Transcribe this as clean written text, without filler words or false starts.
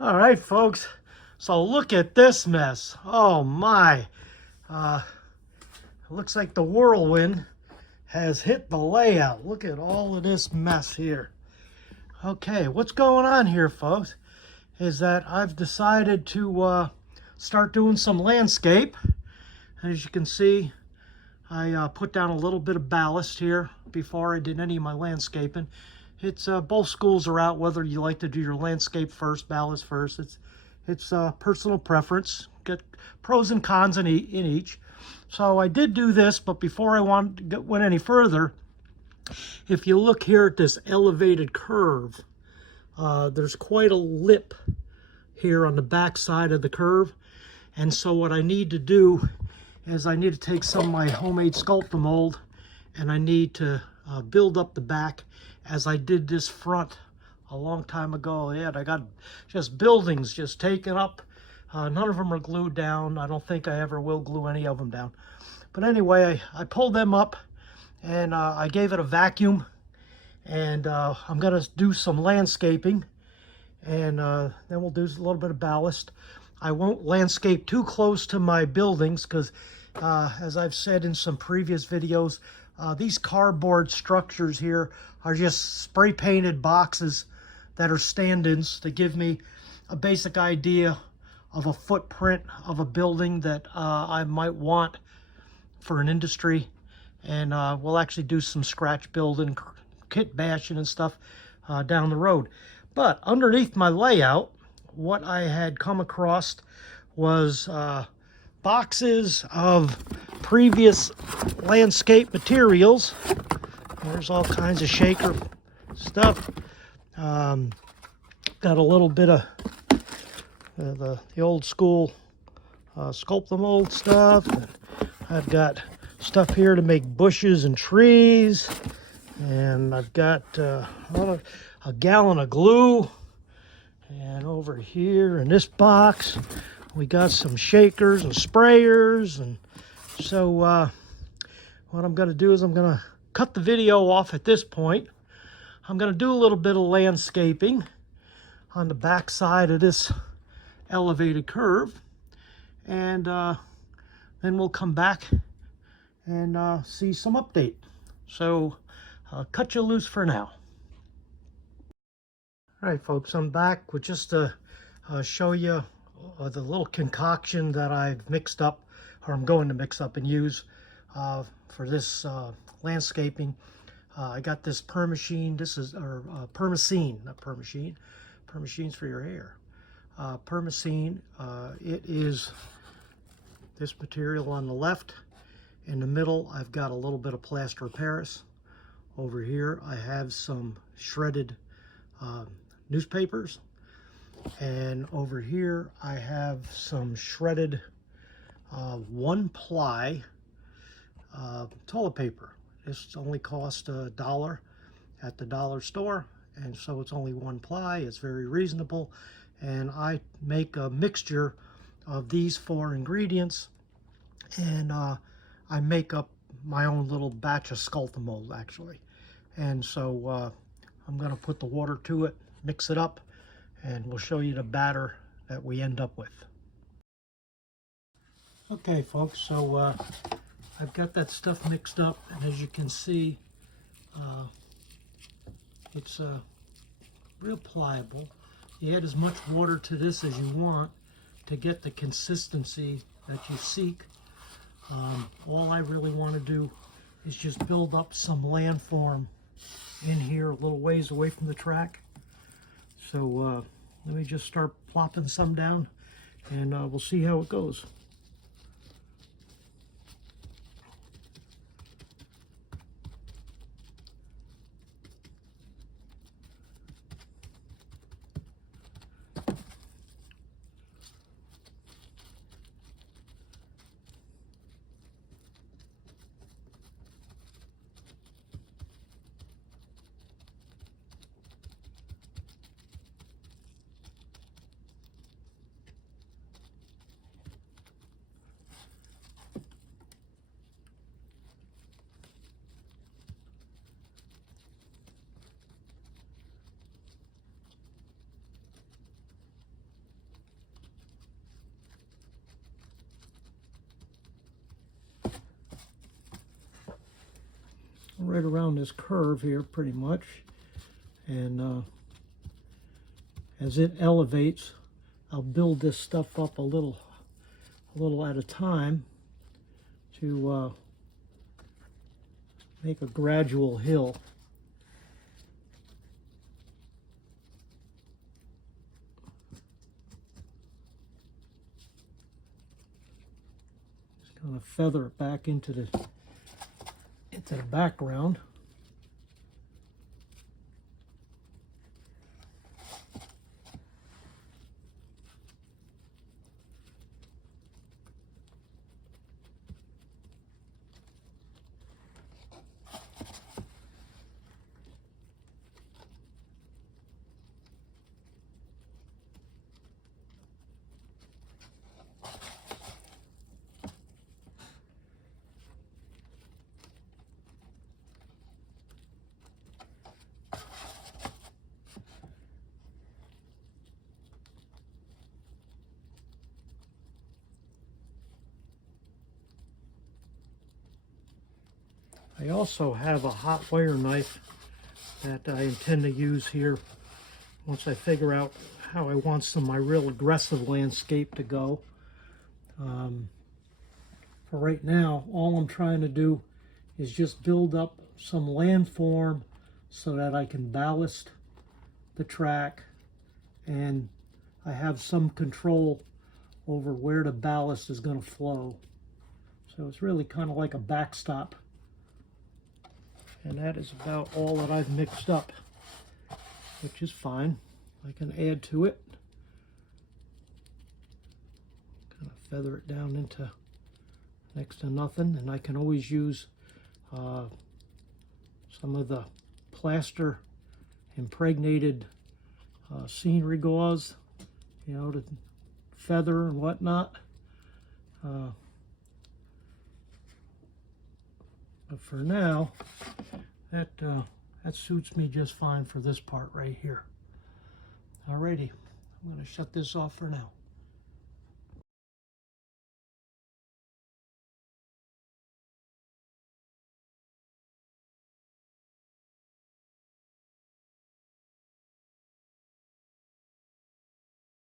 All right, folks. So look at this mess. Oh my. It looks like the whirlwind has hit the layout. Look at all of this mess here. Okay, what's going on here, folks, is that I've decided to start doing some landscape. As you can see, I put down a little bit of ballast here before I did any of my landscaping. It's both schools are out, whether you like to do your landscape first, ballast first. It's personal preference. Get pros and cons in each. So I did do this, but before I went any further, if you look here at this elevated curve, there's quite a lip here on the back side of the curve. And so what I need to do is I need to take some of my homemade sculptamold and I need to build up the back as I did this front a long time ago. Yeah, I got just buildings just taken up. None of them are glued down. I don't think I ever will glue any of them down. But anyway, I pulled them up and I gave it a vacuum, and I'm going to do some landscaping, and then we'll do a little bit of ballast. I won't landscape too close to my buildings because as I've said in some previous videos, these cardboard structures here are just spray painted boxes that are stand-ins to give me a basic idea of a footprint of a building that I might want for an industry. And we'll actually do some scratch building, kit bashing and stuff down the road. But underneath my layout, what I had come across was boxes of previous landscape materials. There's all kinds of shaker stuff. Got a little bit of the old school sculptamold stuff. I've got stuff here to make bushes and trees, and I've got a gallon of glue. And over here in this box, we got some shakers and sprayers. And so what I'm going to do is I'm going to cut the video off at this point. I'm going to do a little bit of landscaping on the back side of this elevated curve, and then we'll come back and see some update. So I'll cut you loose for now. All right, folks, I'm back with just to show you the little concoction that I've mixed up, or I'm going to mix up and use for this landscaping. I got this permachine. This is permacene, not permachine. Permachine's for your hair. Permacene. It is this material on the left. In the middle, I've got a little bit of plaster of Paris. Over here, I have some shredded newspapers, and over here I have some shredded 1-ply toilet paper. This only cost $1 at the dollar store, and so it's only 1-ply. It's very reasonable, and I make a mixture of these 4 ingredients, and I make up my own little batch of sculptamold actually. And so I'm going to put the water to it, mix it up, and we'll show you the batter that we end up with. Okay, folks, so I've got that stuff mixed up, and as you can see, it's real pliable. You add as much water to this as you want to get the consistency that you seek. All I really want to do is just build up some landform in here a little ways away from the track. So let me just start plopping some down, and we'll see how it goes. right around this curve here pretty much. And as it elevates, I'll build this stuff up a little at a time to make a gradual hill. Just going to feather it back into the background. I also have a hot wire knife that I intend to use here once I figure out how I want some of my real aggressive landscape to go. For right now, all I'm trying to do is just build up some landform so that I can ballast the track, and I have some control over where the ballast is going to flow. So it's really kind of like a backstop. And that is about all that I've mixed up, which is fine. I can add to it. Kind of feather it down into next to nothing, and I can always use some of the plaster impregnated scenery gauze, you know, to feather and whatnot. But for now, that suits me just fine for this part right here. Alrighty, I'm going to shut this off for now.